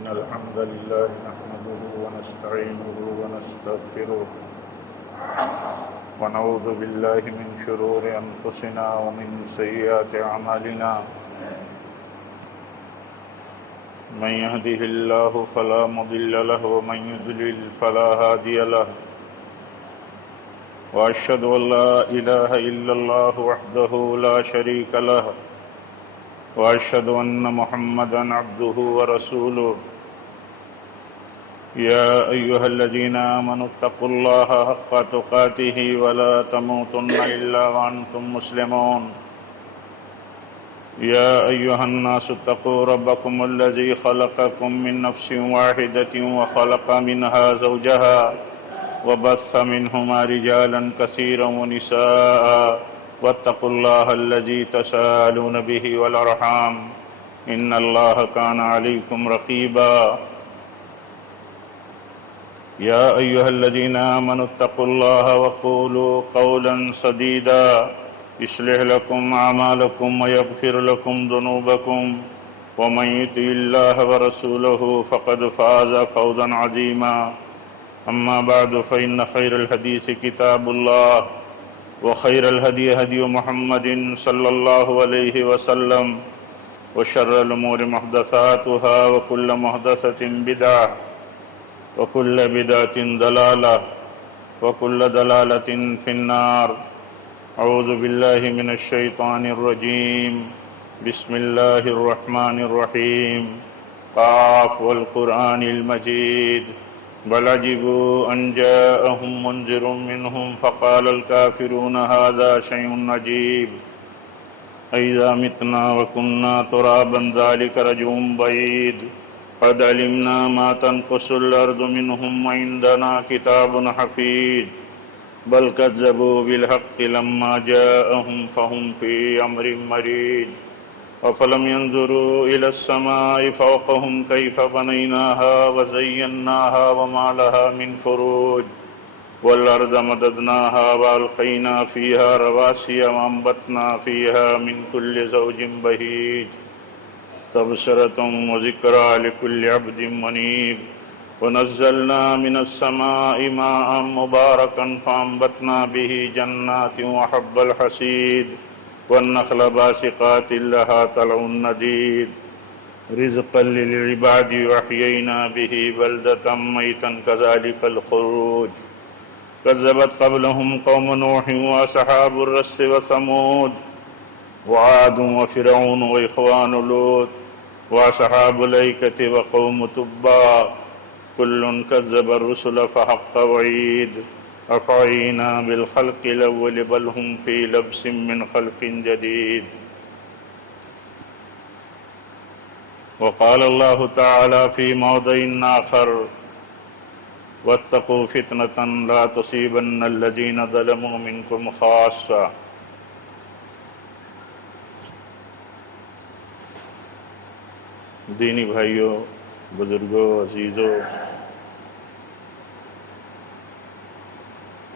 إن الحمد لله نحمده ونستعينه ونستغفره ونعوذ بالله من شرور أنفسنا ومن سيئات أعمالنا من يهده الله فلا مضل له ومن يضلل فلا هادي له وأشهد أن لا إله إلا الله وحده لا شريك له وأشهد أن محمدًا عبده ورسوله يا أيها الذين آمنوا اتقوا الله حق تقاته ولا تموتن إلا وأنتم مسلمون يا أيها الناس اتقوا ربكم الذي خلقكم من نفس واحدة وخلق منها زوجها وبث منهما رجالا كثيرا ونساء واتقوا الله الذي تساءلون به والأرحام إن الله كان عليكم رقيبا يا أيها الذين آمنوا اتقوا الله وقولوا قولا سديدا يصلح لكم أعمالكم ويغفر لكم ذنوبكم ومن يطع الله ورسوله فقد فاز فوزا عظيما أما بعد فإن خير الحديث كتاب الله وخير الهدي هدي محمد صلى الله عليه وسلم وشر الأمور محدثاتها وكل محدثة بدعة وكل بدعة ضلالة وكل ضلالة في النار أعوذ بالله من الشيطان الرجيم بسم الله الرحمن الرحيم قاف والقرآن المجيد بل عجبوا أن جاءهم منذر منهم فقال الكافرون هذا شيء عجيب أإذا متنا وكنا ترابا ذلك رجع بعيد قد علمنا ما تنقص الأرض منهم وعندنا كتاب حفيظ بل كذبوا بالحق لما جاءهم فهم في أمر مريج أفلم ينظروا إلى السماء فوقهم كيف بنيناها وزيناها وما لها من فروج والأرض مددناها وألقينا فيها رواسي وأنبتنا فيها من كل زوج بهيج تبصرة وذكرى لكل عبد منيب ونزلنا من السماء ماء مباركا فأنبتنا به جنات وحب الحصيد والنخل باسقات لها طلع نضيد رزقا للعباد وأحيينا به بلدة ميتا كذلك الخروج كذبت قبلهم قوم نوح وأصحاب الرس وثمود وعاد وفرعون وإخوان لوط وأصحاب الأيكة وقوم تبع كل كذب الرسل فحق وعيد أفعينا بالخلق الأول بل هم في لبس من خلق جديد وقال الله تعالى في موضع آخر واتقوا فتنة لا تصيبن الذين ظلموا منكم خاصة دینی بھائیوں، بزرگوں، عزیزوں،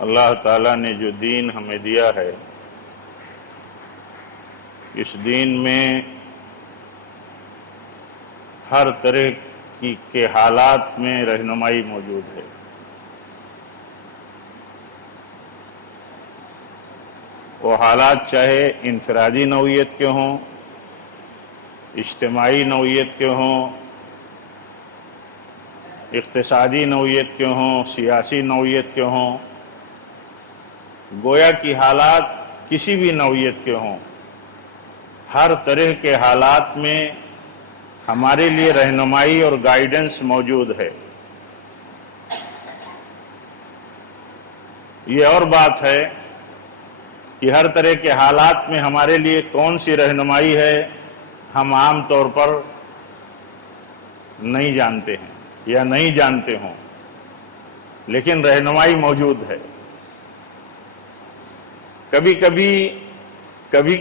اللہ تعالیٰ نے جو دین ہمیں دیا ہے، اس دین میں ہر طرح کے حالات میں رہنمائی موجود ہے۔ وہ حالات چاہے انفرادی نوعیت کے ہوں، اجتماعی نوعیت کے ہوں، اقتصادی نوعیت کے ہوں، سیاسی نوعیت کے ہوں، گویا کی حالات کسی بھی نوعیت کے ہوں، ہر طرح کے حالات میں ہمارے لیے رہنمائی اور گائیڈنس موجود ہے۔ یہ اور بات ہے کہ ہر طرح کے حالات میں ہمارے لیے کون سی رہنمائی ہے ہم عام طور پر نہیں جانتے ہیں یا نہیں جانتے ہوں، لیکن رہنمائی موجود ہے۔ کبھی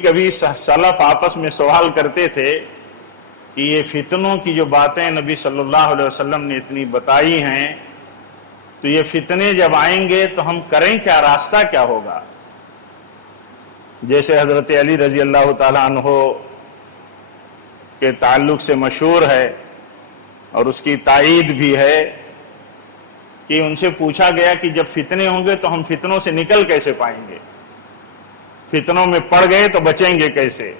کبھی سلف آپس میں سوال کرتے تھے کہ یہ فتنوں کی جو باتیں نبی صلی اللہ علیہ وسلم نے اتنی بتائی ہیں، تو یہ فتنے جب آئیں گے تو ہم کریں کیا، راستہ کیا ہوگا؟ جیسے حضرت علی رضی اللہ تعالیٰ عنہ کے تعلق سے مشہور ہے اور اس کی تائید بھی ہے کہ ان سے پوچھا گیا کہ جب فتنے ہوں گے تو ہم فتنوں سے نکل کیسے پائیں گے، فتنوں میں پڑ گئے تو بچیں گے کیسے؟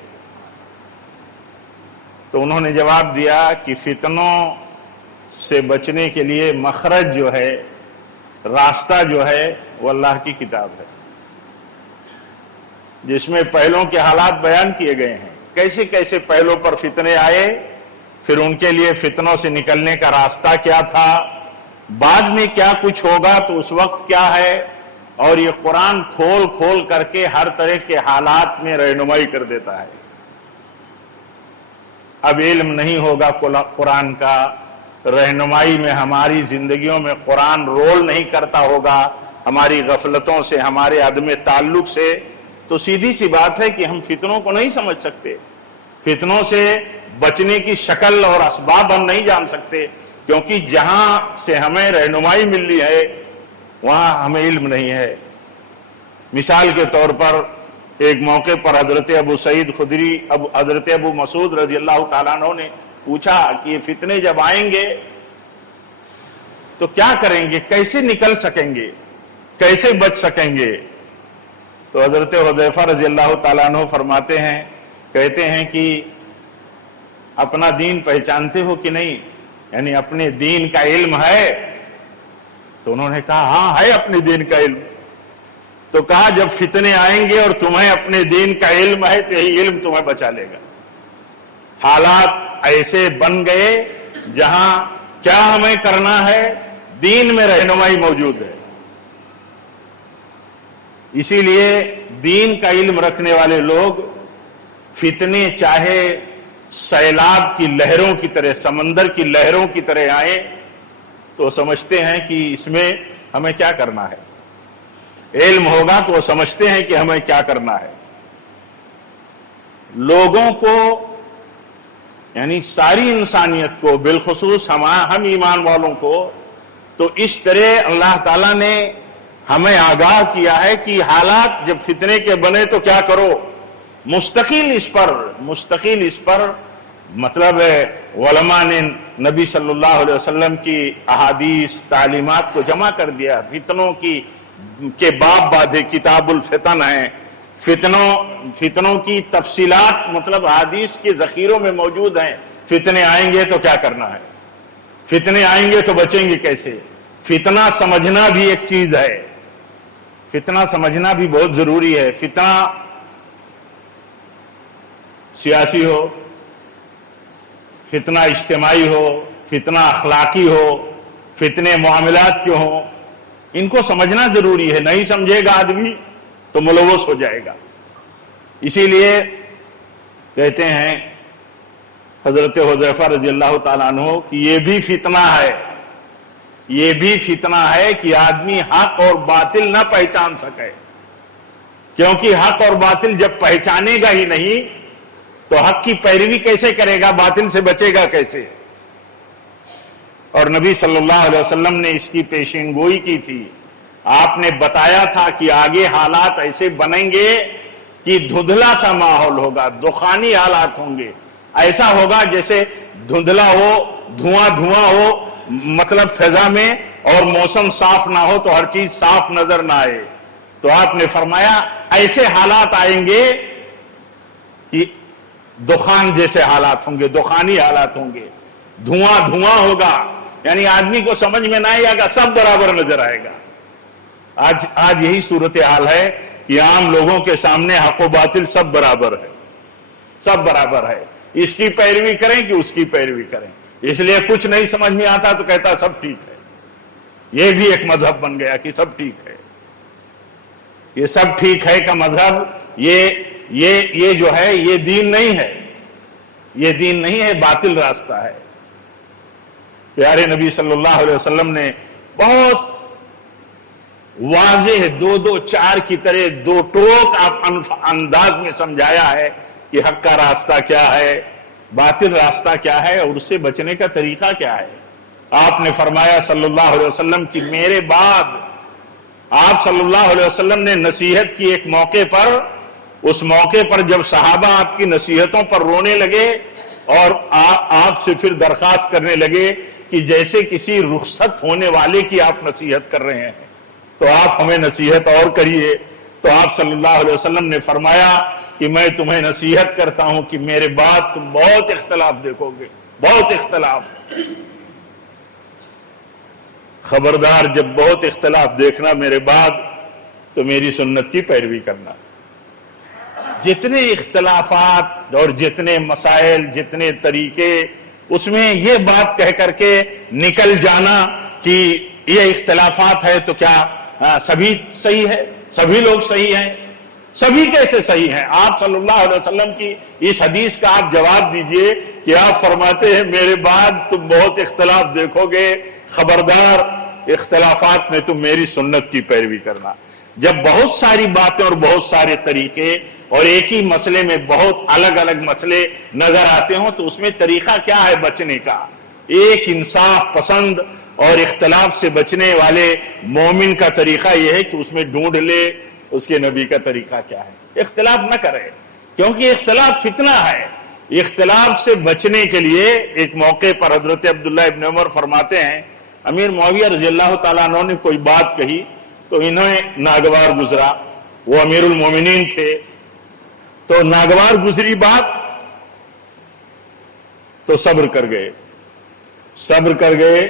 تو انہوں نے جواب دیا کہ فتنوں سے بچنے کے لیے مخرج جو ہے، راستہ جو ہے، وہ اللہ کی کتاب ہے، جس میں پہلوں کے حالات بیان کیے گئے ہیں، کیسے کیسے پہلوں پر فتنے آئے، پھر ان کے لیے فتنوں سے نکلنے کا راستہ کیا تھا، بعد میں کیا کچھ ہوگا تو اس وقت کیا ہے، اور یہ قرآن کھول کھول کر کے ہر طرح کے حالات میں رہنمائی کر دیتا ہے۔ اب علم نہیں ہوگا قرآن کا، رہنمائی میں ہماری زندگیوں میں قرآن رول نہیں کرتا ہوگا، ہماری غفلتوں سے، ہمارے عدم تعلق سے، تو سیدھی سی بات ہے کہ ہم فتنوں کو نہیں سمجھ سکتے، فتنوں سے بچنے کی شکل اور اسباب ہم نہیں جان سکتے، کیونکہ جہاں سے ہمیں رہنمائی ملی ہے وہاں ہمیں علم نہیں ہے۔ مثال کے طور پر ایک موقع پر حضرت ابو سعید خدری، حضرت ابو مسعود رضی اللہ تعالیٰ عنہ نے پوچھا کہ یہ فتنے جب آئیں گے تو کیا کریں گے، کیسے نکل سکیں گے، کیسے بچ سکیں گے؟ تو حضرت حذیفہ رضی اللہ تعالیٰ عنہ فرماتے ہیں، کہتے ہیں کہ اپنا دین پہچانتے ہو کہ نہیں، یعنی اپنے دین کا علم ہے؟ تو انہوں نے کہا ہاں ہے اپنے دین کا علم۔ تو کہا جب فتنے آئیں گے اور تمہیں اپنے دین کا علم ہے تو یہی علم تمہیں بچا لے گا۔ حالات ایسے بن گئے جہاں کیا ہمیں کرنا ہے، دین میں رہنمائی موجود ہے، اسی لیے دین کا علم رکھنے والے لوگ فتنے چاہے سیلاب کی لہروں کی طرح، سمندر کی لہروں کی طرح آئیں تو سمجھتے ہیں کہ اس میں ہمیں کیا کرنا ہے، علم ہوگا تو وہ سمجھتے ہیں کہ ہمیں کیا کرنا ہے۔ لوگوں کو، یعنی ساری انسانیت کو، بالخصوص ہم ایمان والوں کو، تو اس طرح اللہ تعالیٰ نے ہمیں آگاہ کیا ہے کہ حالات جب فتنے کے بنے تو کیا کرو، مستقل اس پر مطلب علماء نے نبی صلی اللہ علیہ وسلم کی احادیث، تعلیمات کو جمع کر دیا، فتنوں کے باب باندھے، کتاب الفتن ہے، فتنوں کی تفصیلات مطلب حدیث کے ذخیروں میں موجود ہیں، فتنے آئیں گے تو کیا کرنا ہے، فتنے آئیں گے تو بچیں گے کیسے۔ فتنہ سمجھنا بھی ایک چیز ہے، فتنہ سمجھنا بھی بہت ضروری ہے۔ فتنہ سیاسی ہو، فتنہ اجتماعی ہو، فتنہ اخلاقی ہو، فتنے معاملات کے ہوں، ان کو سمجھنا ضروری ہے، نہیں سمجھے گا آدمی تو ملوث ہو جائے گا۔ اسی لیے کہتے ہیں حضرت حذیفہ رضی اللہ تعالیٰ عنہ کہ یہ بھی فتنہ ہے کہ آدمی حق اور باطل نہ پہچان سکے، کیونکہ حق اور باطل جب پہچانے گا ہی نہیں تو حق کی پیروی کیسے کرے گا، باطل سے بچے گا کیسے؟ اور نبی صلی اللہ علیہ وسلم نے اس کی پیشین گوئی کی تھی، آپ نے بتایا تھا کہ آگے حالات ایسے بنیں گے کہ دھندلا سا ماحول ہوگا، دخانی حالات ہوں گے، ایسا ہوگا جیسے دھندلا ہو، دھواں ہو، مطلب فضا میں، اور موسم صاف نہ ہو تو ہر چیز صاف نظر نہ آئے۔ تو آپ نے فرمایا ایسے حالات آئیں گے کہ دخان جیسے حالات ہوں گے، دخانی حالات ہوں گے، دھواں ہوگا، یعنی آدمی کو سمجھ میں نہ آئے گا، سب برابر نظر آئے گا۔ آج یہی صورتحال ہے کہ عام لوگوں کے سامنے حق و باطل سب برابر ہے، اس کی پیروی کریں کہ اس کی پیروی کریں، اس لیے کچھ نہیں سمجھ میں آتا تو کہتا سب ٹھیک ہے۔ یہ بھی ایک مذہب بن گیا کہ سب ٹھیک ہے۔ یہ سب ٹھیک ہے کا مذہب، یہ جو ہے یہ دین نہیں ہے، یہ دین نہیں ہے، باطل راستہ ہے۔ پیارے نبی صلی اللہ علیہ وسلم نے بہت واضح 2-4 کی طرح 2 ٹوک انداز میں سمجھایا ہے کہ حق کا راستہ کیا ہے، باطل راستہ کیا ہے، اور اس سے بچنے کا طریقہ کیا ہے۔ آپ نے فرمایا صلی اللہ علیہ وسلم کہ میرے بعد، آپ صلی اللہ علیہ وسلم نے نصیحت کی ایک موقع پر، اس موقع پر جب صحابہ آپ کی نصیحتوں پر رونے لگے اور آپ سے پھر درخواست کرنے لگے کہ جیسے کسی رخصت ہونے والے کی آپ نصیحت کر رہے ہیں، تو آپ ہمیں نصیحت اور کریے۔ تو آپ صلی اللہ علیہ وسلم نے فرمایا کہ میں تمہیں نصیحت کرتا ہوں کہ میرے بعد تم بہت اختلاف دیکھو گے، بہت اختلاف۔ خبردار، جب بہت اختلاف دیکھنا میرے بعد تو میری سنت کی پیروی کرنا۔ جتنے اختلافات اور جتنے مسائل، جتنے طریقے، اس میں یہ بات کہہ کر کے نکل جانا کہ یہ اختلافات ہے تو کیا سبھی صحیح ہے، سبھی لوگ صحیح ہیں؟ سبھی کیسے صحیح ہیں؟ آپ صلی اللہ علیہ وسلم کی اس حدیث کا آپ جواب دیجئے کہ آپ فرماتے ہیں میرے بعد تم بہت اختلاف دیکھو گے، خبردار اختلافات میں تم میری سنت کی پیروی کرنا۔ جب بہت ساری باتیں اور بہت سارے طریقے اور ایک ہی مسئلے میں بہت الگ الگ مسئلے نظر آتے ہوں تو اس میں طریقہ کیا ہے بچنے کا؟ ایک انصاف پسند اور اختلاف سے بچنے والے مومن کا طریقہ یہ ہے کہ اس میں ڈھونڈ لے اس کے نبی کا طریقہ کیا ہے، اختلاف نہ کرے، کیونکہ اختلاف فتنہ ہے۔ اختلاف سے بچنے کے لیے ایک موقع پر حضرت عبداللہ ابن عمر فرماتے ہیں امیر معاویہ رضی اللہ تعالیٰ عنہ نے کوئی بات کہی تو انہیں ناگوار گزرا، وہ امیر المومنین تھے، تو ناگوار گزری بات تو صبر کر گئے۔ صبر کر گئے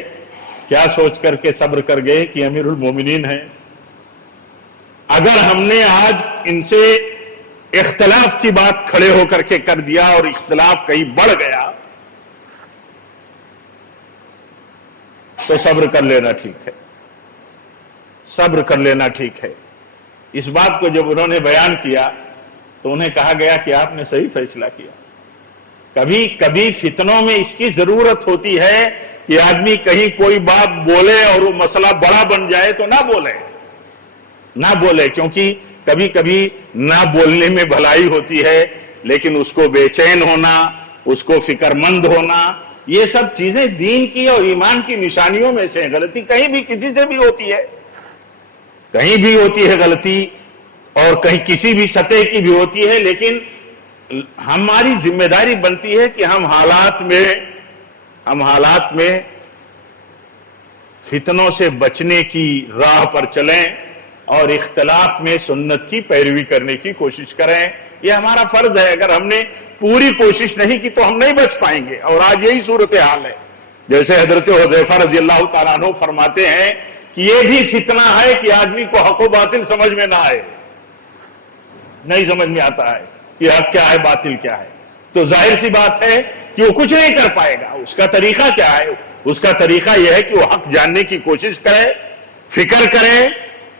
کیا سوچ کر کے صبر کر گئے کہ امیر المومنین ہیں، اگر ہم نے آج ان سے اختلاف کی بات کھڑے ہو کر کے کر دیا اور اختلاف کہیں بڑھ گیا تو صبر کر لینا ٹھیک ہے، صبر کر لینا ٹھیک ہے۔ اس بات کو جب انہوں نے بیان کیا تو انہیں کہا گیا کہ آپ نے صحیح فیصلہ کیا۔ کبھی کبھی فتنوں میں اس کی ضرورت ہوتی ہے کہ آدمی کہیں کوئی بات بولے اور وہ مسئلہ بڑا بن جائے تو نہ بولے، کیونکہ کبھی کبھی نہ بولنے میں بھلائی ہوتی ہے، لیکن اس کو بے چین ہونا، اس کو فکر مند ہونا، یہ سب چیزیں دین کی اور ایمان کی نشانیوں میں سے ہیں۔ غلطی کہیں بھی کسی سے بھی ہوتی ہے، کہیں بھی ہوتی ہے غلطی، اور کہیں کسی بھی سطح کی بھی ہوتی ہے، لیکن ہماری ذمہ داری بنتی ہے کہ ہم حالات میں فتنوں سے بچنے کی راہ پر چلیں اور اختلاف میں سنت کی پیروی کرنے کی کوشش کریں۔ یہ ہمارا فرض ہے۔ اگر ہم نے پوری کوشش نہیں کی تو ہم نہیں بچ پائیں گے، اور آج یہی صورتحال ہے۔ جیسے حضرت حذیفہ رضی اللہ تعالیٰ عنہ فرماتے ہیں کہ یہ بھی فتنہ ہے کہ آدمی کو حق و باطل سمجھ میں نہ آئے، نہیں سمجھ میں آتا ہے کہ حق کیا ہے باطل کیا ہے، تو ظاہر سی بات ہے کہ وہ کچھ نہیں کر پائے گا۔ اس کا طریقہ کیا ہے؟ اس کا طریقہ یہ ہے کہ وہ حق جاننے کی کوشش کرے، فکر کرے،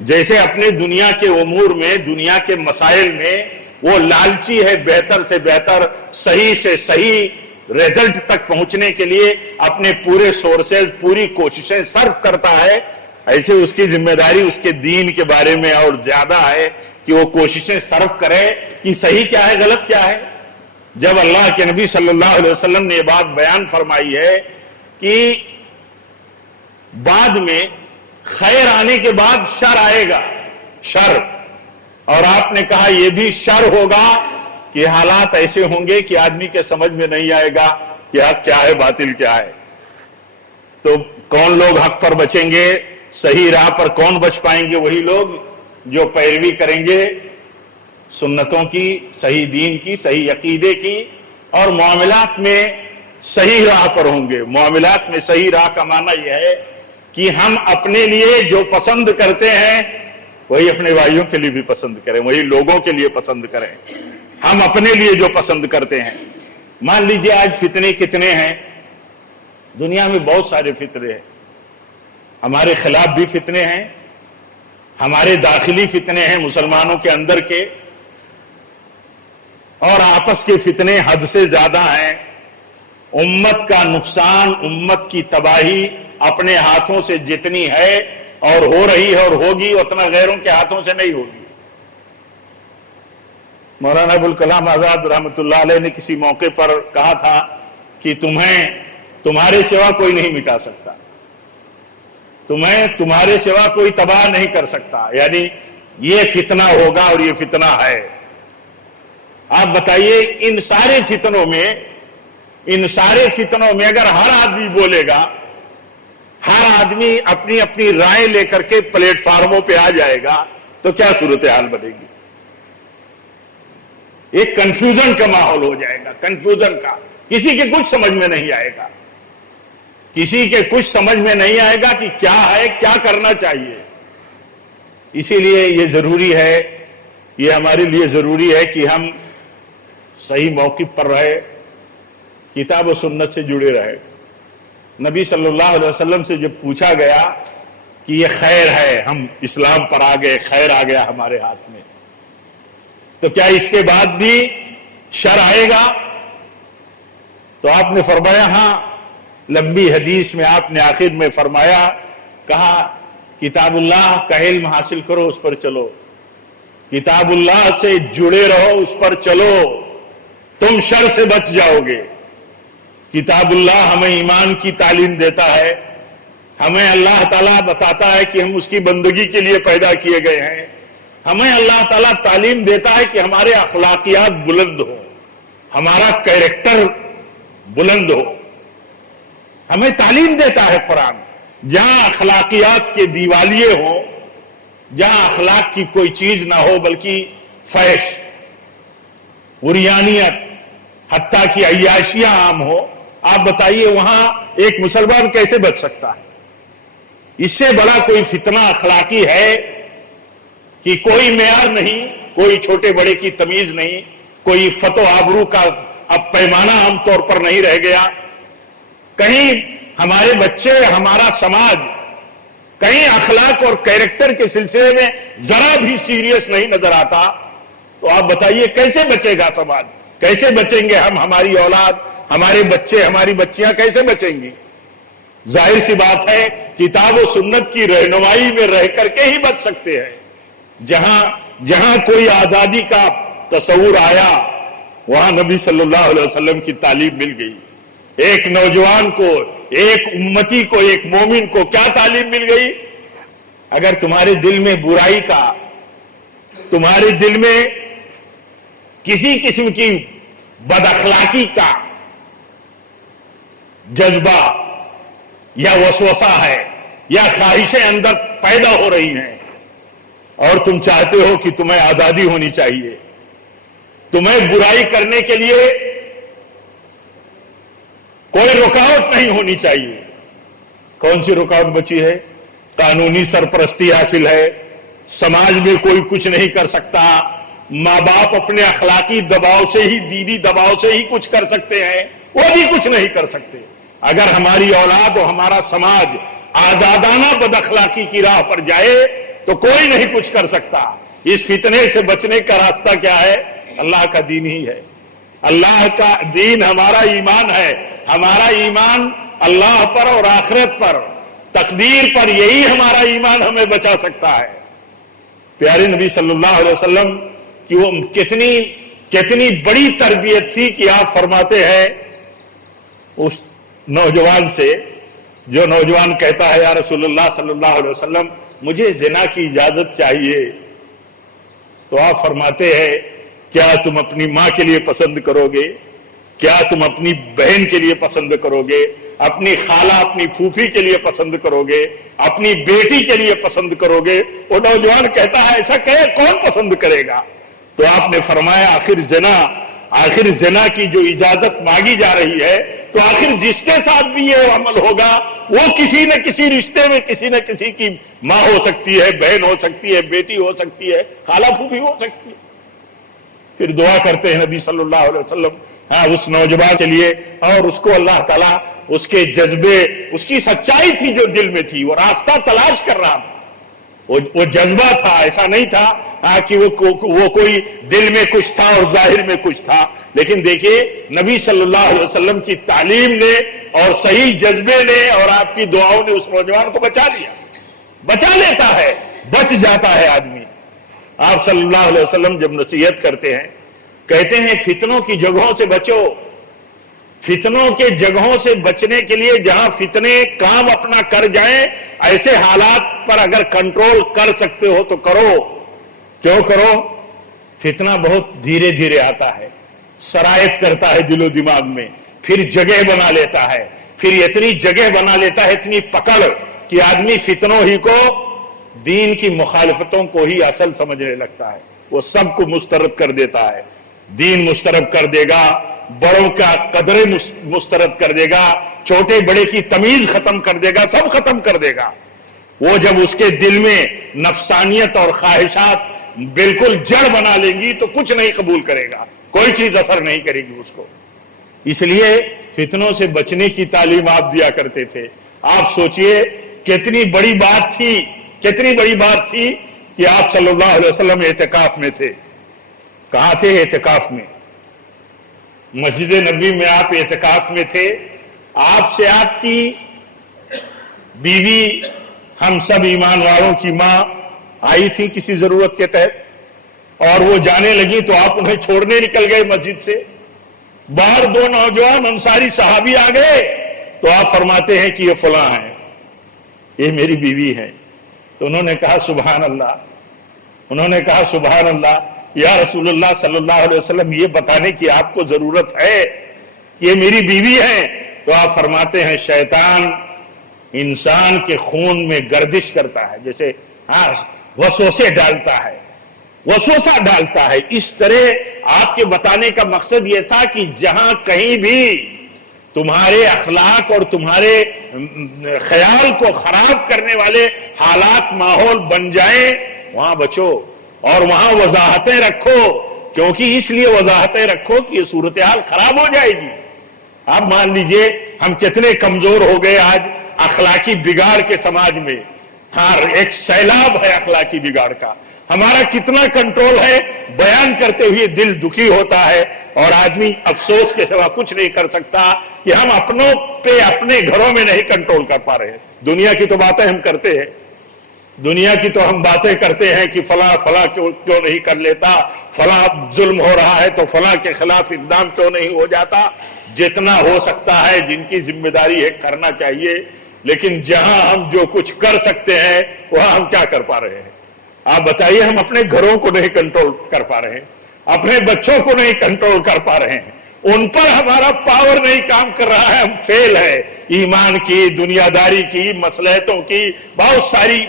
جیسے اپنے دنیا کے امور میں، دنیا کے مسائل میں وہ لالچی ہے بہتر سے بہتر، صحیح سے صحیح ریزلٹ تک پہنچنے کے لیے اپنے پورے سورسز، پوری کوششیں صرف کرتا ہے، ایسے اس کی ذمہ داری اس کے دین کے بارے میں اور زیادہ ہے کہ وہ کوششیں صرف کرے کہ صحیح کیا ہے غلط کیا ہے۔ جب اللہ کے نبی صلی اللہ علیہ وسلم نے یہ بات بیان فرمائی ہے کہ بعد میں خیر آنے کے بعد شر آئے گا، شر، اور آپ نے کہا یہ بھی شر ہوگا کہ حالات ایسے ہوں گے کہ آدمی کے سمجھ میں نہیں آئے گا کہ حق کیا ہے باطل کیا ہے، تو کون لوگ حق پر بچیں گے، صحیح راہ پر کون بچ پائیں گے؟ وہی لوگ جو پیروی کریں گے سنتوں کی، صحیح دین کی، صحیح عقیدے کی، اور معاملات میں صحیح راہ پر ہوں گے۔ معاملات میں صحیح راہ کا معنی یہ ہے کہ ہم اپنے لیے جو پسند کرتے ہیں وہی اپنے بھائیوں کے لیے بھی پسند کریں، وہی لوگوں کے لیے پسند کریں، ہم اپنے لیے جو پسند کرتے ہیں۔ مان لیجئے آج فتنے کتنے ہیں، دنیا میں بہت سارے فتنے ہیں، ہمارے خلاف بھی فتنے ہیں، ہمارے داخلی فتنے ہیں مسلمانوں کے اندر کے، اور آپس کے فتنے حد سے زیادہ ہیں۔ امت کا نقصان، امت کی تباہی اپنے ہاتھوں سے جتنی ہے اور ہو رہی ہے اور ہوگی، اتنا غیروں کے ہاتھوں سے نہیں ہوگی۔ مولانا ابوالکلام آزاد رحمۃ اللہ علیہ نے کسی موقع پر کہا تھا کہ تمہارے سوا کوئی نہیں مٹا سکتا، تمہارے سوا کوئی تباہ نہیں کر سکتا، یعنی یہ فتنہ ہوگا اور یہ فتنہ ہے۔ آپ بتائیے ان سارے فتنوں میں ان سارے فتنوں میں اگر ہر آدمی بولے گا، ہر آدمی اپنی اپنی رائے لے کر کے پلیٹ فارموں پہ آ جائے گا تو کیا صورتحال بنے گی؟ ایک کنفیوژن کا ماحول ہو جائے گا، کنفیوژن کا، کسی کے کچھ سمجھ میں نہیں آئے گا، کسی کے کچھ سمجھ میں نہیں آئے گا کہ کیا ہے، کیا کرنا چاہیے۔ اسی لیے یہ ضروری ہے، یہ ہمارے لیے ضروری ہے کہ ہم صحیح موقف پر رہے، کتاب و سنت سے جڑے رہے۔ نبی صلی اللہ علیہ وسلم سے جب پوچھا گیا کہ یہ خیر ہے، ہم اسلام پر آ گئے، خیر آ گیا ہمارے ہاتھ میں، تو کیا اس کے بعد بھی شر آئے گا؟ تو آپ نے فرمایا ہاں۔ لمبی حدیث میں آپ نے آخر میں فرمایا، کہا کتاب اللہ کا علم حاصل کرو، اس پر چلو، کتاب اللہ سے جڑے رہو، اس پر چلو، تم شر سے بچ جاؤ گے۔ کتاب اللہ ہمیں ایمان کی تعلیم دیتا ہے، ہمیں اللہ تعالیٰ بتاتا ہے کہ ہم اس کی بندگی کے لیے پیدا کیے گئے ہیں، ہمیں اللہ تعالیٰ تعلیم دیتا ہے کہ ہمارے اخلاقیات بلند ہو، ہمارا کیریکٹر بلند ہو، ہمیں تعلیم دیتا ہے قرآن۔ جہاں اخلاقیات کے دیوالیے ہوں، جہاں اخلاق کی کوئی چیز نہ ہو بلکہ فحش، عریانیت، حتیٰ کہ عیاشیاں عام ہو، آپ بتائیے وہاں ایک مسلمان کیسے بچ سکتا ہے؟ اس سے بڑا کوئی فتنہ اخلاقی ہے کہ کوئی معیار نہیں، کوئی چھوٹے بڑے کی تمیز نہیں، کوئی عفت و آبرو کا اب پیمانہ عام طور پر نہیں رہ گیا۔ کہیں ہمارے بچے، ہمارا سماج کہیں اخلاق اور کیریکٹر کے سلسلے میں ذرا بھی سیریس نہیں نظر آتا، تو آپ بتائیے کیسے بچے گا سماج؟ کیسے بچیں گے ہم، ہماری اولاد، ہمارے بچے، ہماری بچیاں کیسے بچیں گی؟ ظاہر سی بات ہے کتاب و سنت کی رہنمائی میں رہ کر کے ہی بچ سکتے ہیں۔ جہاں کوئی آزادی کا تصور آیا وہاں نبی صلی اللہ علیہ وسلم کی تعلیم مل گئی۔ ایک نوجوان کو، ایک امتی کو، ایک مومن کو کیا تعلیم مل گئی؟ اگر تمہارے دل میں برائی کا، تمہارے دل میں کسی قسم کی بد اخلاقی کا جذبہ یا وسوسہ ہے، یا خواہشیں اندر پیدا ہو رہی ہیں، اور تم چاہتے ہو کہ تمہیں آزادی ہونی چاہیے، تمہیں برائی کرنے کے لیے کوئی رکاوٹ نہیں ہونی چاہیے، کون سی رکاوٹ بچی ہے؟ قانونی سرپرستی حاصل ہے، سماج میں کوئی کچھ نہیں کر سکتا، ماں باپ اپنے اخلاقی دباؤ سے ہی، دینی دباؤ سے ہی کچھ کر سکتے ہیں، وہ بھی کچھ نہیں کر سکتے۔ اگر ہماری اولاد اور ہمارا سماج آزادانہ بد اخلاقی کی راہ پر جائے تو کوئی نہیں کچھ کر سکتا۔ اس فتنے سے بچنے کا راستہ کیا ہے؟ اللہ کا دین ہی ہے۔ اللہ کا دین ہمارا ایمان ہے، ہمارا ایمان اللہ پر اور آخرت پر، تقدیر پر، یہی ہمارا ایمان ہمیں بچا سکتا ہے۔ پیارے نبی صلی اللہ علیہ وسلم کی وہ کتنی بڑی تربیت تھی کہ آپ فرماتے ہیں اس نوجوان سے، جو نوجوان کہتا ہے یا رسول اللہ صلی اللہ علیہ وسلم مجھے زنا کی اجازت چاہیے، تو آپ فرماتے ہیں کیا تم اپنی ماں کے لیے پسند کرو گے؟ کیا تم اپنی بہن کے لیے پسند کرو گے؟ اپنی خالہ، اپنی پھوپھی کے لیے پسند کرو گے؟ اپنی بیٹی کے لیے پسند کرو گے؟ وہ نوجوان کہتا ہے ایسا کہے کون پسند کرے گا؟ تو آپ نے فرمایا آخر زنا کی جو اجازت مانگی جا رہی ہے، تو آخر جس کے ساتھ بھی یہ عمل ہوگا وہ کسی نہ کسی رشتے میں کسی نہ کسی کی ماں ہو سکتی ہے، بہن ہو سکتی ہے، بیٹی ہو سکتی ہے، خالہ پھوپھی ہو سکتی ہے۔ پھر دعا کرتے ہیں نبی صلی اللہ علیہ وسلم اس نوجوان کے لیے، اور اس کو اللہ تعالیٰ اس کے جذبے، اس کی سچائی تھی جو دل میں تھی، وہ راستہ تلاش کر رہا تھا، وہ جذبہ تھا، ایسا نہیں تھا کہ وہ کوئی دل میں کچھ تھا اور ظاہر میں کچھ تھا۔ لیکن دیکھیے نبی صلی اللہ علیہ وسلم کی تعلیم نے اور صحیح جذبے نے اور آپ کی دعاؤں نے اس نوجوان کو بچا لیا، بچا لیتا ہے، بچ جاتا ہے آدمی۔ آپ صلی اللہ علیہ وسلم جب نصیحت کرتے ہیں، کہتے ہیں فتنوں کی جگہوں سے بچو۔ فتنوں کے جگہوں سے بچنے کے لیے جہاں فتنے کام اپنا کر جائیں، ایسے حالات پر اگر کنٹرول کر سکتے ہو تو کرو۔ کیوں کرو؟ فتنہ بہت دھیرے دھیرے آتا ہے، سرایت کرتا ہے دل و دماغ میں، پھر جگہ بنا لیتا ہے، پھر اتنی جگہ بنا لیتا ہے، اتنی پکڑ کہ آدمی فتنوں ہی کو، دین کی مخالفتوں کو ہی اصل سمجھنے لگتا ہے، وہ سب کو مسترد کر دیتا ہے، دین مسترد کر دے گا، بڑوں کا قدر مسترد کر دے گا، چھوٹے بڑے کی تمیز ختم کر دے گا، سب ختم کر دے گا۔ وہ جب اس کے دل میں نفسانیت اور خواہشات بالکل جڑ بنا لیں گی تو کچھ نہیں قبول کرے گا، کوئی چیز اثر نہیں کرے گی اس کو۔ اس لیے فتنوں سے بچنے کی تعلیم آپ دیا کرتے تھے۔ آپ سوچئے کتنی بڑی بات تھی، کتنی بڑی بات تھی کہ آپ صلی اللہ علیہ وسلم اعتکاف میں تھے۔ کہاں تھے؟ اعتکاف میں، مسجد نبوی میں آپ اعتکاف میں تھے۔ آپ سے آپ کی بیوی، ہم سب ایمان والوں کی ماں آئی تھی کسی ضرورت کے تحت، اور وہ جانے لگی تو آپ انہیں چھوڑنے نکل گئے مسجد سے۔ باہر دو نوجوان انصاری صحابی آ گئے تو آپ فرماتے ہیں کہ یہ فلاں ہے، یہ میری بیوی ہے۔ تو انہوں نے کہا سبحان اللہ، انہوں نے کہا سبحان اللہ، یا رسول اللہ صلی اللہ علیہ وسلم یہ بتانے کی آپ کو ضرورت ہے کہ یہ میری بیوی ہے؟ تو آپ فرماتے ہیں شیطان انسان کے خون میں گردش کرتا ہے، جیسے وسوسے ڈالتا ہے، وسوسہ ڈالتا ہے۔ اس طرح آپ کے بتانے کا مقصد یہ تھا کہ جہاں کہیں بھی تمہارے اخلاق اور تمہارے خیال کو خراب کرنے والے حالات ماحول بن جائیں وہاں بچو، اور وہاں وضاحتیں رکھو، کیونکہ اس لیے وضاحتیں رکھو کہ یہ صورتحال خراب ہو جائے گی۔ آپ مان لیجئے ہم کتنے کمزور ہو گئے آج اخلاقی بگاڑ کے سماج میں، ہر ایک سیلاب ہے اخلاقی بگاڑ کا، ہمارا کتنا کنٹرول ہے، بیان کرتے ہوئے دل دکھی ہوتا ہے، اور آدمی افسوس کے سوا کچھ نہیں کر سکتا کہ ہم اپنوں پہ اپنے گھروں میں نہیں کنٹرول کر پا رہے ہیں۔ دنیا کی تو باتیں ہم کرتے ہیں، دنیا کی تو ہم باتیں کرتے ہیں کہ فلاں فلاں کیوں نہیں کر لیتا، فلاں ظلم ہو رہا ہے تو فلاں کے خلاف اقدام کیوں نہیں ہو جاتا۔ جتنا ہو سکتا ہے جن کی ذمہ داری ہے کرنا چاہیے، لیکن جہاں ہم جو کچھ کر سکتے ہیں وہاں ہم کیا کر پا رہے ہیں؟ آپ بتائیے، ہم اپنے گھروں کو نہیں کنٹرول کر پا رہے ہیں، اپنے بچوں کو نہیں کنٹرول کر پا رہے ہیں، ان پر ہمارا پاور نہیں کام کر رہا ہے، ہم فیل ہے۔ ایمان کی، دنیا داری کی، مصلحتوں کی بہت ساری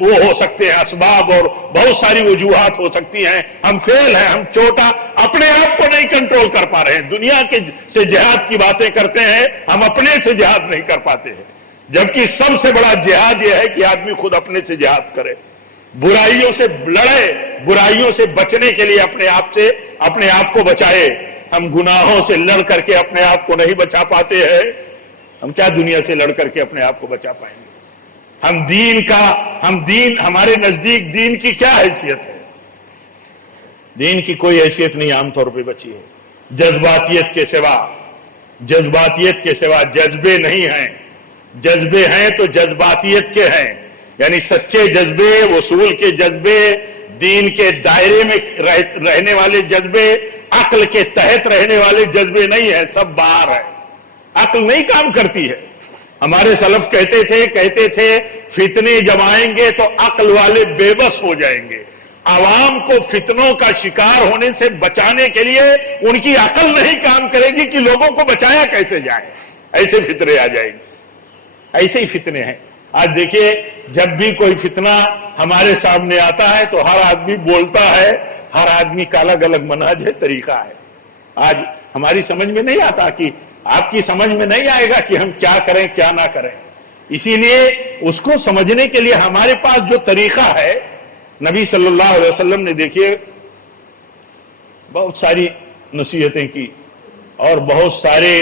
وہ ہو سکتے ہیں اسباب، اور بہت ساری وجوہات ہو سکتی ہیں، ہم فیل ہیں، ہم چھوٹا اپنے آپ کو نہیں کنٹرول کر پا رہے ہیں۔ دنیا کے سے جہاد کی باتیں کرتے ہیں، ہم اپنے سے جہاد نہیں کر پاتے ہیں، جبکہ سب سے بڑا جہاد یہ ہے کہ آدمی خود اپنے سے جہاد کرے، برائیوں سے لڑے، برائیوں سے بچنے کے لیے اپنے آپ کو بچائے۔ ہم گناہوں سے لڑ کر کے اپنے آپ کو نہیں بچا پاتے ہیں، ہم کیا دنیا سے لڑ کر کے اپنے آپ کو بچا پائیں گے؟ ہمارے نزدیک دین کی کیا حیثیت ہے؟ دین کی کوئی حیثیت نہیں عام طور پہ بچی ہے۔ جذباتیت کے سوا جذبے نہیں ہیں، جذبے ہیں تو جذباتیت کے ہیں، یعنی سچے جذبے، وصول کے جذبے، دین کے دائرے میں رہنے والے جذبے، عقل کے تحت رہنے والے جذبے نہیں ہیں، سب باہر ہے۔ عقل نہیں کام کرتی ہے۔ ہمارے سلف کہتے تھے فتنے جب آئیں گے تو عقل والے بے بس ہو جائیں گے، عوام کو فتنوں کا شکار ہونے سے بچانے کے لیے ان کی عقل نہیں کام کرے گی کہ لوگوں کو بچایا کیسے جائے، ایسے فتنے آ جائیں گے۔ ایسے ہی فتنے ہیں۔ آج دیکھیے جب بھی کوئی فتنہ ہمارے سامنے آتا ہے تو ہر آدمی بولتا ہے، ہر آدمی کا الگ الگ منہج ہے، طریقہ ہے۔ آج ہماری سمجھ میں نہیں آتا، کہ آپ کی سمجھ میں نہیں آئے گا کہ ہم کیا کریں کیا نہ کریں۔ اسی لیے اس کو سمجھنے کے لیے ہمارے پاس جو طریقہ ہے، نبی صلی اللہ علیہ وسلم نے دیکھیے بہت ساری نصیحتیں کی، اور بہت سارے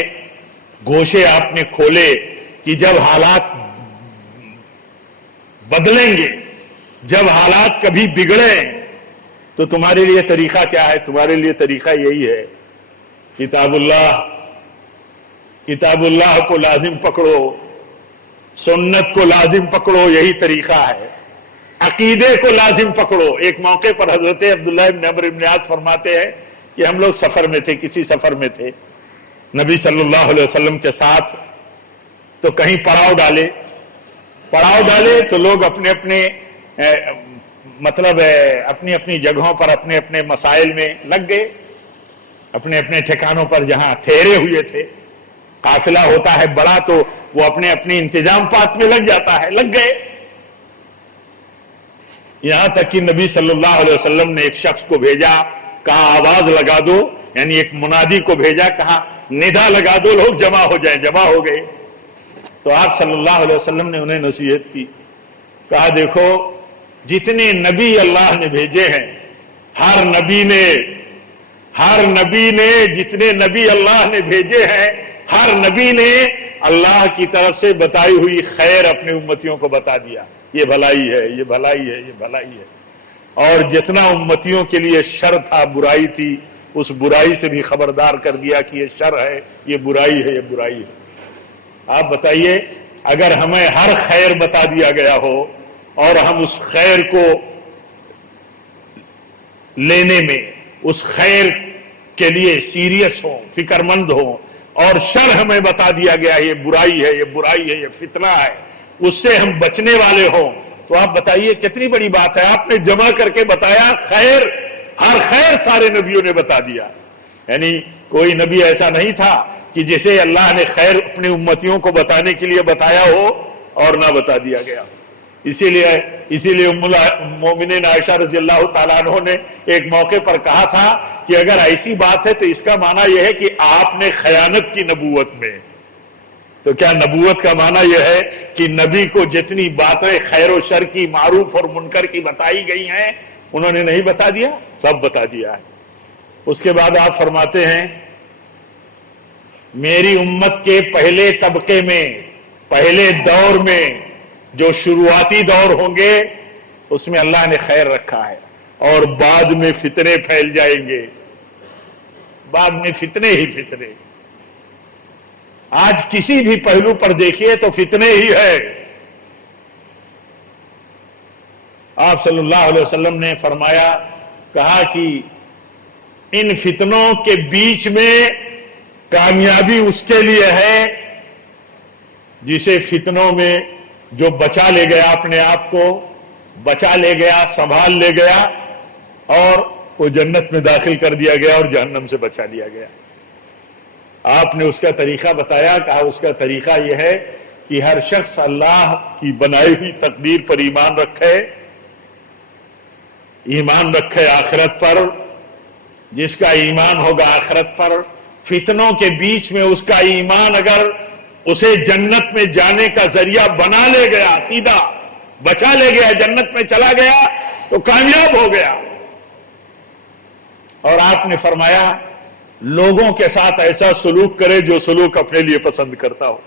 گوشے آپ نے کھولے کہ جب حالات بدلیں گے، جب حالات کبھی بگڑیں تو تمہارے لیے طریقہ کیا ہے؟ تمہارے لیے طریقہ یہی ہے، کتاب اللہ کو لازم پکڑو، سنت کو لازم پکڑو، یہی طریقہ ہے۔ عقیدے کو لازم پکڑو۔ ایک موقع پر حضرت عبداللہ بن عمرو بن عاص فرماتے ہیں کہ ہم لوگ سفر میں تھے، کسی سفر میں تھے نبی صلی اللہ علیہ وسلم کے ساتھ، تو کہیں پڑاؤ ڈالے تو لوگ اپنے اپنی اپنی جگہوں پر اپنے اپنے مسائل میں لگ گئے۔ اپنے اپنے ٹھکانوں پر جہاں ٹھہرے ہوئے تھے. قافلہ ہوتا ہے بڑا تو وہ اپنے اپنے انتظام پات میں لگ جاتا ہے، لگ گئے. یہاں تک کہ نبی صلی اللہ علیہ وسلم نے ایک شخص کو بھیجا، کہا آواز لگا دو، یعنی ایک منادی کو بھیجا، کہا ندا لگا دو، لوگ جمع ہو جائیں. جمع ہو گئے. تو آپ صلی اللہ علیہ وسلم نے انہیں نصیحت کی، کہا دیکھو جتنے نبی اللہ نے بھیجے ہیں، ہر نبی نے جتنے نبی اللہ نے بھیجے ہیں، ہر نبی نے اللہ کی طرف سے بتائی ہوئی خیر اپنے امتیوں کو بتا دیا. یہ بھلائی ہے، یہ بھلائی ہے، یہ بھلائی ہے. اور جتنا امتیوں کے لیے شر تھا، برائی تھی، اس برائی سے بھی خبردار کر دیا کہ یہ شر ہے، یہ برائی ہے، یہ برائی ہے. آپ بتائیے اگر ہمیں ہر خیر بتا دیا گیا ہو اور ہم اس خیر کو لینے میں، اس خیر کے لیے سیریس ہوں، فکر مند ہوں، اور شر ہمیں بتا دیا گیا یہ برائی ہے، یہ برائی ہے، یہ فتنہ ہے، اس سے ہم بچنے والے ہوں، تو آپ بتائیے کتنی بڑی بات ہے. آپ نے جمع کر کے بتایا، خیر، ہر خیر سارے نبیوں نے بتا دیا. یعنی کوئی نبی ایسا نہیں تھا کہ جسے اللہ نے خیر اپنے امتیوں کو بتانے کے لیے بتایا ہو اور نہ بتا دیا گیا. اسی لیے ام المومنین عائشہ رضی اللہ تعالیٰ عنہ نے ایک موقع پر کہا تھا کہ اگر ایسی بات ہے تو اس کا معنی یہ ہے کہ آپ نے خیانت کی نبوت میں. تو کیا نبوت کا معنی یہ ہے کہ نبی کو جتنی باتیں خیر و شر کی، معروف اور منکر کی بتائی گئی ہیں، انہوں نے نہیں بتا دیا؟ سب بتا دیا ہے. اس کے بعد آپ فرماتے ہیں میری امت کے پہلے طبقے میں، پہلے دور میں، جو شروعاتی دور ہوں گے اس میں اللہ نے خیر رکھا ہے، اور بعد میں فتنے پھیل جائیں گے، بعد میں فتنے ہی فتنے. آج کسی بھی پہلو پر دیکھیے تو فتنے ہی ہے. آپ صلی اللہ علیہ وسلم نے فرمایا، کہا کہ ان فتنوں کے بیچ میں کامیابی اس کے لیے ہے جسے فتنوں میں جو بچا لے گیا، اپنے آپ کو بچا لے گیا، سنبھال لے گیا، اور وہ جنت میں داخل کر دیا گیا اور جہنم سے بچا لیا گیا. آپ نے اس کا طریقہ بتایا، کہا اس کا طریقہ یہ ہے کہ ہر شخص اللہ کی بنائی ہوئی تقدیر پر ایمان رکھے آخرت پر. جس کا ایمان ہوگا آخرت پر، فتنوں کے بیچ میں اس کا ایمان اگر اسے جنت میں جانے کا ذریعہ بنا لے گیا، عقیدہ بچا لے گیا، جنت میں چلا گیا، تو کامیاب ہو گیا. اور آپ نے فرمایا لوگوں کے ساتھ ایسا سلوک کرے جو سلوک اپنے لیے پسند کرتا ہو.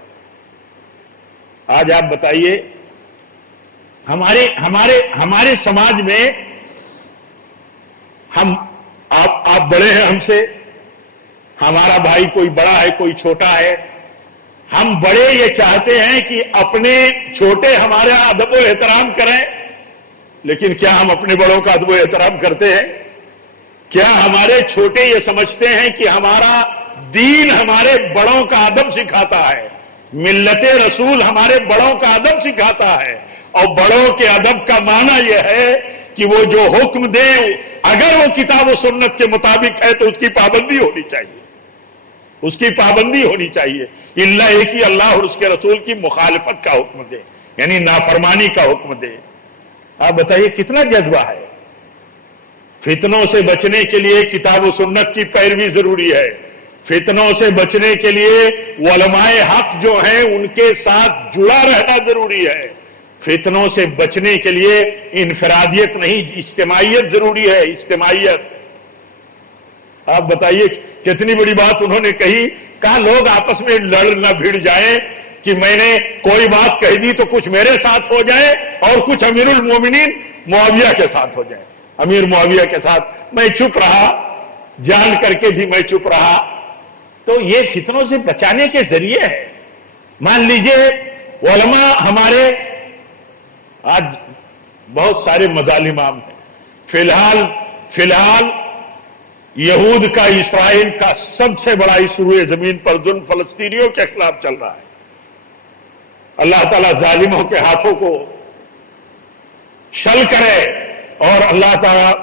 آج آپ بتائیے ہمارے سماج میں آپ بڑے ہیں ہم سے، ہمارا بھائی کوئی بڑا ہے کوئی چھوٹا ہے، ہم بڑے یہ چاہتے ہیں کہ اپنے چھوٹے ہمارا ادب و احترام کریں، لیکن کیا ہم اپنے بڑوں کا ادب و احترام کرتے ہیں؟ کیا ہمارے چھوٹے یہ سمجھتے ہیں کہ ہمارا دین ہمارے بڑوں کا ادب سکھاتا ہے، ملت رسول ہمارے بڑوں کا ادب سکھاتا ہے، اور بڑوں کے ادب کا معنی یہ ہے کہ وہ جو حکم دے اگر وہ کتاب و سنت کے مطابق ہے تو اس کی پابندی ہونی چاہیے، اس کی پابندی ہونی چاہیے. الا ایک ہی اللہ اور اس کے رسول کی مخالفت کا حکم دے، یعنی نافرمانی کا حکم دے. آپ بتائیے کتنا جذبہ ہے. فتنوں سے بچنے کے لیے کتاب و سنت کی پیروی ضروری ہے. فتنوں سے بچنے کے لیے علماء حق جو ہیں ان کے ساتھ جڑا رہنا ضروری ہے. فتنوں سے بچنے کے لیے انفرادیت نہیں، اجتماعیت ضروری ہے، اجتماعیت. آپ بتائیے کتنی بڑی بات انہوں نے کہی، کہا لوگ آپس میں لڑ نہ بھیڑ جائیں کہ میں نے کوئی بات کہہ دی تو کچھ میرے ساتھ ہو جائے اور کچھ امیر المومنین معاویہ کے ساتھ ہو جائے. امیر معاویہ کے ساتھ میں چپ رہا، جان کر کے بھی میں چپ رہا. تو یہ فتنوں سے بچانے کے ذریعے ہے. مان لیجئے علماء ہمارے آج بہت سارے مظالم عام ہیں. فی الحال یہود کا، اسرائیل کا سب سے بڑا اس روئے زمین پر ظلم فلسطینیوں کے خلاف چل رہا ہے. اللہ تعالیٰ ظالموں کے ہاتھوں کو شل کرے اور اللہ تعالیٰ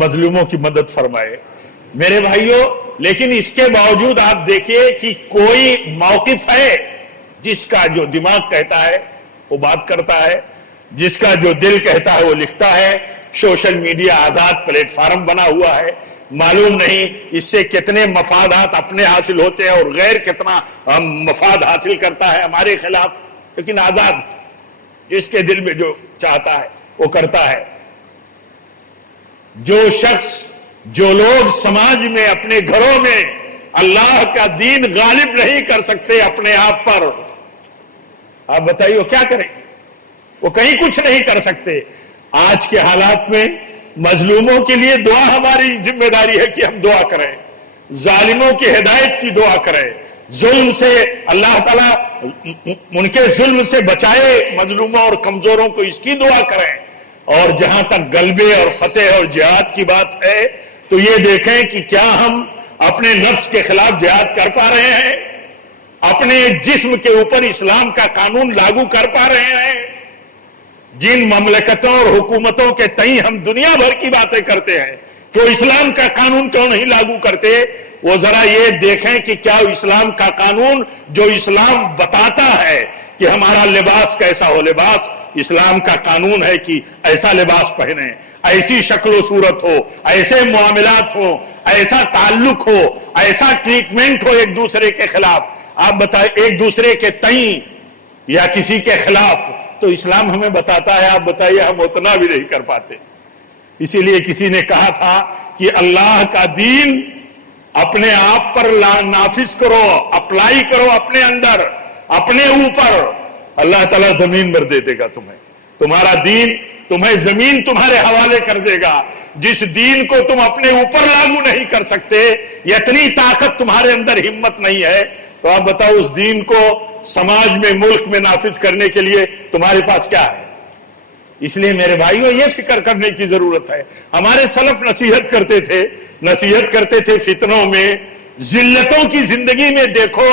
مظلوموں کی مدد فرمائے. میرے بھائیوں، لیکن اس کے باوجود آپ دیکھیے کہ کوئی موقف ہے جس کا جو دماغ کہتا ہے وہ بات کرتا ہے، جس کا جو دل کہتا ہے وہ لکھتا ہے. سوشل میڈیا آزاد پلیٹ فارم بنا ہوا ہے، معلوم نہیں اس سے کتنے مفادات اپنے حاصل ہوتے ہیں اور غیر کتنا مفاد حاصل کرتا ہے ہمارے خلاف، لیکن آزاد، جس کے دل میں جو چاہتا ہے وہ کرتا ہے. جو شخص، جو لوگ سماج میں، اپنے گھروں میں اللہ کا دین غالب نہیں کر سکتے اپنے آپ پر، آپ بتائیے وہ کیا کریں؟ وہ کہیں کچھ نہیں کر سکتے. آج کے حالات میں مظلوموں کے لیے دعا ہماری ذمہ داری ہے کہ ہم دعا کریں، ظالموں کی ہدایت کی دعا کریں، ظلم سے اللہ تعالیٰ ان کے ظلم سے بچائے مظلوموں اور کمزوروں کو، اس کی دعا کریں. اور جہاں تک غلبے اور فتح اور جہاد کی بات ہے تو یہ دیکھیں کہ کیا ہم اپنے نفس کے خلاف جہاد کر پا رہے ہیں؟ اپنے جسم کے اوپر اسلام کا قانون لاگو کر پا رہے ہیں؟ جن مملکتوں اور حکومتوں کے تئیں ہم دنیا بھر کی باتیں کرتے ہیں کہ وہ اسلام کا قانون کیوں نہیں لاگو کرتے، وہ ذرا یہ دیکھیں کہ کیا اسلام کا قانون جو اسلام بتاتا ہے کہ ہمارا لباس کیسا ہو، لباس اسلام کا قانون ہے کہ ایسا لباس پہنے، ایسی شکل و صورت ہو، ایسے معاملات ہو، ایسا تعلق ہو، ایسا ٹریٹمنٹ ہو ایک دوسرے کے خلاف. آپ بتائیں ایک دوسرے کے تئیں یا کسی کے خلاف، تو اسلام ہمیں بتاتا ہے. آپ بتائیے ہم اتنا بھی نہیں کر پاتے. اسی لیے کسی نے کہا تھا کہ اللہ کا دین اپنے آپ پر نافذ کرو، اپلائی کرو اپنے اندر، اپنے اوپر، اللہ تعالیٰ زمین بھر دے دے گا تمہیں. تمہارا دین تمہیں زمین تمہارے حوالے کر دے گا. جس دین کو تم اپنے اوپر لاگو نہیں کر سکتے، اتنی طاقت تمہارے اندر ہمت نہیں ہے، تو آپ بتاؤ اس دین کو سماج میں، ملک میں نافذ کرنے کے لیے تمہارے پاس کیا ہے؟ اس لیے میرے بھائیوں یہ فکر کرنے کی ضرورت ہے. ہمارے سلف نصیحت کرتے تھے فتنوں میں، ذلتوں کی زندگی میں دیکھو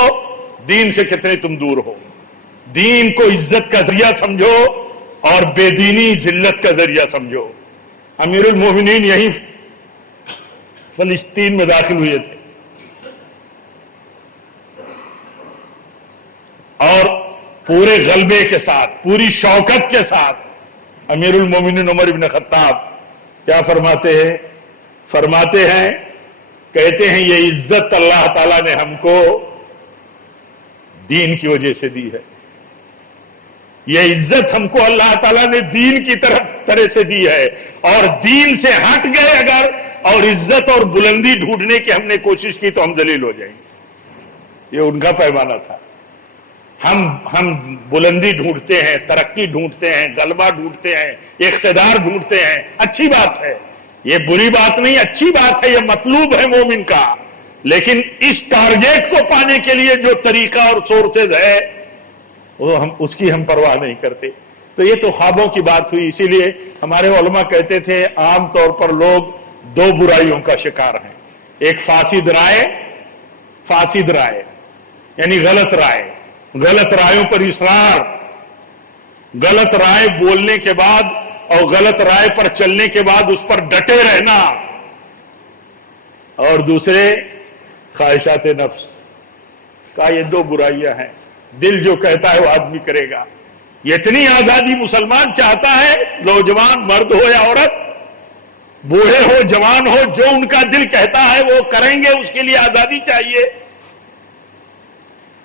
دین سے کتنے تم دور ہو. دین کو عزت کا ذریعہ سمجھو اور بے دینی ذلت کا ذریعہ سمجھو. امیر المومنین یہیں فلسطین میں داخل ہوئے تھے اور پورے غلبے کے ساتھ، پوری شوکت کے ساتھ امیر المومنین عمر بن خطاب کیا فرماتے ہیں کہتے ہیں یہ عزت اللہ تعالیٰ نے ہم کو دین کی وجہ سے دی ہے. یہ عزت ہم کو اللہ تعالیٰ نے دین کی طرح سے دی ہے، اور دین سے ہٹ گئے اگر اور عزت اور بلندی ڈھونڈنے کی ہم نے کوشش کی تو ہم ذلیل ہو جائیں گے. یہ ان کا پیمانہ تھا. ہم بلندی ڈھونڈتے ہیں، ترقی ڈھونڈتے ہیں، غلبہ ڈھونڈتے ہیں، اقتدار ڈھونڈتے ہیں. اچھی بات ہے، یہ بری بات نہیں، اچھی بات ہے، یہ مطلوب ہے مومن کا. لیکن اس ٹارگیٹ کو پانے کے لیے جو طریقہ اور سورسز ہے وہ اس کی ہم پرواہ نہیں کرتے. تو یہ تو خوابوں کی بات ہوئی. اسی لیے ہمارے علماء کہتے تھے عام طور پر لوگ دو برائیوں کا شکار ہیں. ایک فاسد رائے یعنی غلط رائے، غلط رائےوں پر اصرار، غلط رائے بولنے کے بعد اور غلط رائے پر چلنے کے بعد اس پر ڈٹے رہنا. اور دوسرے خواہشات نفس کا. یہ دو برائیاں ہیں. دل جو کہتا ہے وہ آدمی کرے گا. اتنی آزادی مسلمان چاہتا ہے، نوجوان مرد ہو یا عورت، بوڑھے ہو جوان ہو، جو ان کا دل کہتا ہے وہ کریں گے. اس کے لیے آزادی چاہیے.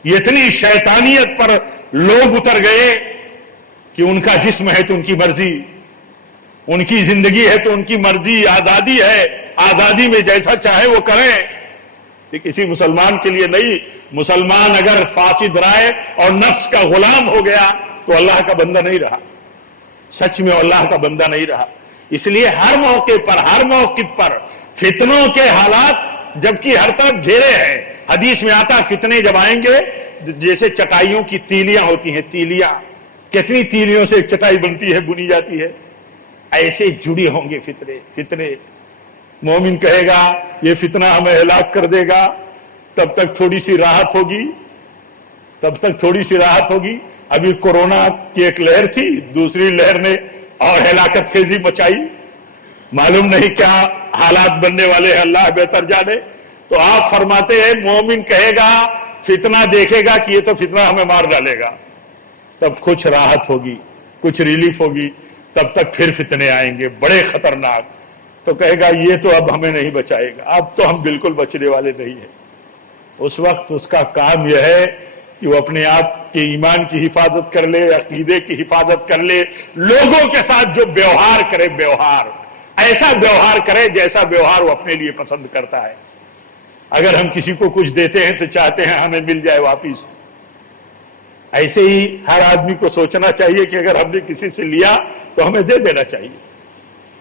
اتنی شیطانیت پر لوگ اتر گئے کہ ان کا جسم ہے تو ان کی مرضی، ان کی زندگی ہے تو ان کی مرضی، آزادی ہے، آزادی میں جیسا چاہے وہ کریں. یہ کسی مسلمان کے لیے نہیں. مسلمان اگر فاسد رائے اور نفس کا غلام ہو گیا تو اللہ کا بندہ نہیں رہا. سچ میں اللہ کا بندہ نہیں رہا. اس لیے ہر موقع پر، ہر موقف پر فتنوں کے حالات جبکہ ہر طرف گھیرے ہیں. حدیث میں آتا فتنے جب آئیں گے جیسے چٹائیوں کی تیلیاں ہوتی ہیں، تیلیاں، کتنی تیلیوں سے ایک چٹائی بنتی ہے، بنی جاتی ہے، ایسے جڑی ہوں گے فتنے. مومن کہے گا یہ فتنہ ہمیں ہلاک کر دے گا، تب تک تھوڑی سی راحت ہوگی. ابھی کورونا کی ایک لہر تھی، دوسری لہر نے اور ہلاکت خیزی مچائی. معلوم نہیں کیا حالات بننے والے ہیں، اللہ بہتر جانے. تو آپ فرماتے ہیں مومن کہے گا فتنہ دیکھے گا کہ یہ تو فتنہ ہمیں مار ڈالے گا، تب کچھ راحت ہوگی، کچھ ریلیف ہوگی، تب تک پھر فتنے آئیں گے بڑے خطرناک، تو کہے گا یہ تو اب ہمیں نہیں بچائے گا، اب تو ہم بالکل بچنے والے نہیں ہیں۔ اس وقت اس کا کام یہ ہے کہ وہ اپنے آپ کے ایمان کی حفاظت کر لے، عقیدے کی حفاظت کر لے، لوگوں کے ساتھ جو بیوہار کرے، بیوہار ایسا بیوہار کرے جیسا بیوہار وہ اپنے لیے پسند کرتا ہے۔ اگر ہم کسی کو کچھ دیتے ہیں تو چاہتے ہیں ہمیں مل جائے واپس، ایسے ہی ہر آدمی کو سوچنا چاہیے کہ اگر ہم نے کسی سے لیا تو ہمیں دے دینا چاہیے۔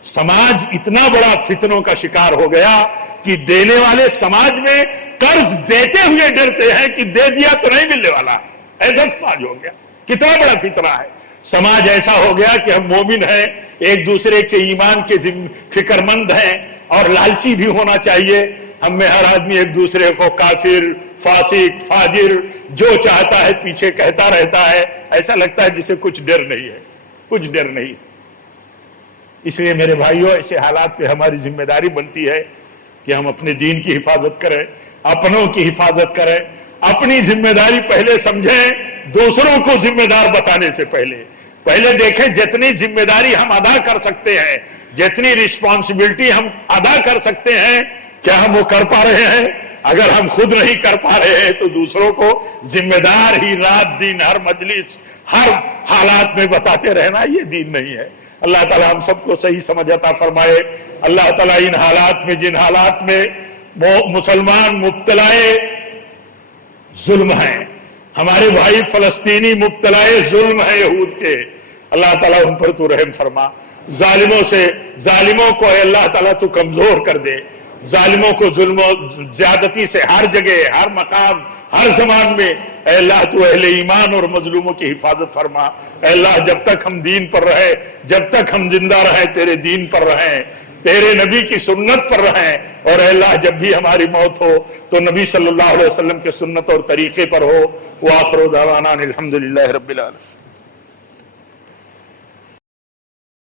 سماج اتنا بڑا فتنوں کا شکار ہو گیا کہ دینے والے سماج میں قرض دیتے ہوئے ڈرتے ہیں کہ دے دیا تو نہیں ملنے والا، ایسا سماج ہو گیا۔ کتنا بڑا فتنہ ہے، سماج ایسا ہو گیا کہ ہم مومن ہیں، ایک دوسرے کے ایمان کے فکر مند ہیں اور لالچی بھی ہونا چاہیے۔ ہم میں ہر آدمی ایک دوسرے کو کافر، فاسق، فاجر جو چاہتا ہے پیچھے کہتا رہتا ہے، ایسا لگتا ہے جسے کچھ ڈر نہیں ہے، کچھ ڈر نہیں۔ اس لیے میرے بھائیوں، ایسے حالات پہ ہماری ذمہ داری بنتی ہے کہ ہم اپنے دین کی حفاظت کریں، اپنوں کی حفاظت کریں، اپنی ذمہ داری پہلے سمجھیں، دوسروں کو ذمہ دار بتانے سے پہلے دیکھیں جتنی ذمہ داری ہم ادا کر سکتے ہیں، جتنی رسپانسبلٹی ہم ادا کر سکتے ہیں، کیا ہم وہ کر پا رہے ہیں؟ اگر ہم خود نہیں کر پا رہے ہیں تو دوسروں کو ذمہ دار ہی رات دن ہر مجلس ہر حالات میں بتاتے رہنا، یہ دین نہیں ہے۔ اللہ تعالی ہم سب کو صحیح سمجھ عطا فرمائے۔ اللہ تعالی ان حالات میں، جن حالات میں مسلمان مبتلا ظلم ہیں، ہمارے بھائی فلسطینی مبتلا ظلم ہیں یہود کے، اللہ تعالیٰ ان پر تو رحم فرما۔ ظالموں کو اے اللہ تعالیٰ تو کمزور کر دے، ظالموں کو ظلم و زیادتی سے ہر جگہ، ہر مقام، ہر زمان میں اے اللہ تو اہل ایمان اور مظلوموں کی حفاظت فرما۔ اے اللہ جب تک ہم دین پر رہے، جب تک ہم زندہ رہیں تیرے دین پر رہیں، تیرے نبی کی سنت پر رہیں، اور اے اللہ جب بھی ہماری موت ہو تو نبی صلی اللہ علیہ وسلم کے سنت اور طریقے پر ہو۔ وآخر دعوانا الحمدللہ رب العالمین۔